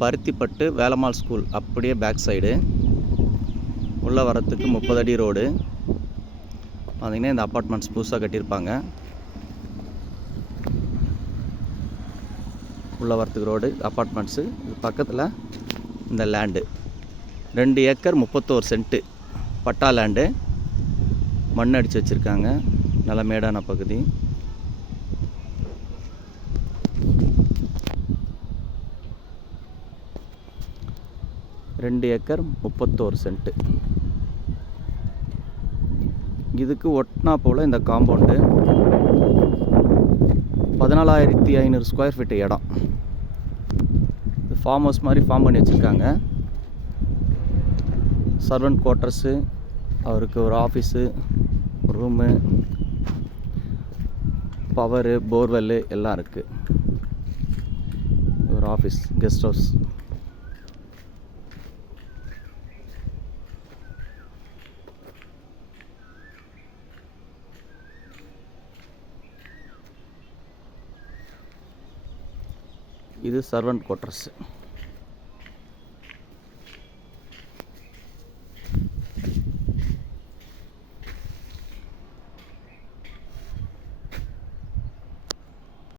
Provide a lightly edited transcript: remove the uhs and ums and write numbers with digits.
Paruthipattu Velammal school அப்படியே back side உள்ளே வரத்துக்கு 30 அடி ரோடு. பார்த்திங்கன்னா இந்த அப்பார்ட்மெண்ட்ஸ் புதுசாக கட்டியிருப்பாங்க. உள்ளே வரத்துக்கு ரோடு, அப்பார்ட்மெண்ட்ஸு. இது பக்கத்தில் இந்த லேண்டு 2 ஏக்கர் 31 சென்ட்டு பட்டா லேண்டு. மண் அடித்து வச்சுருக்காங்க. நல்ல மேடான பகுதி. ரெண்டு ஏக்கர் 31 சென்ட்டு. இதுக்கு ஒட்டினா போல் இந்த காம்பவுண்டு 14,500 ஸ்கொயர் ஃபீட்டு இடம். இது ஃபார்ம் ஹவுஸ் மாதிரி ஃபார்ம் பண்ணி வச்சுருக்காங்க. சர்வெண்ட் குவார்ட்டர்ஸு, அவருக்கு ஒரு ஆஃபீஸு, ரூமு, பவரு, போர்வெல்லு எல்லாம் இருக்குது. ஒரு ஆஃபீஸ், கெஸ்ட் ஹவுஸ். இது சர்வெண்ட் குவார்ட்டர்ஸ்.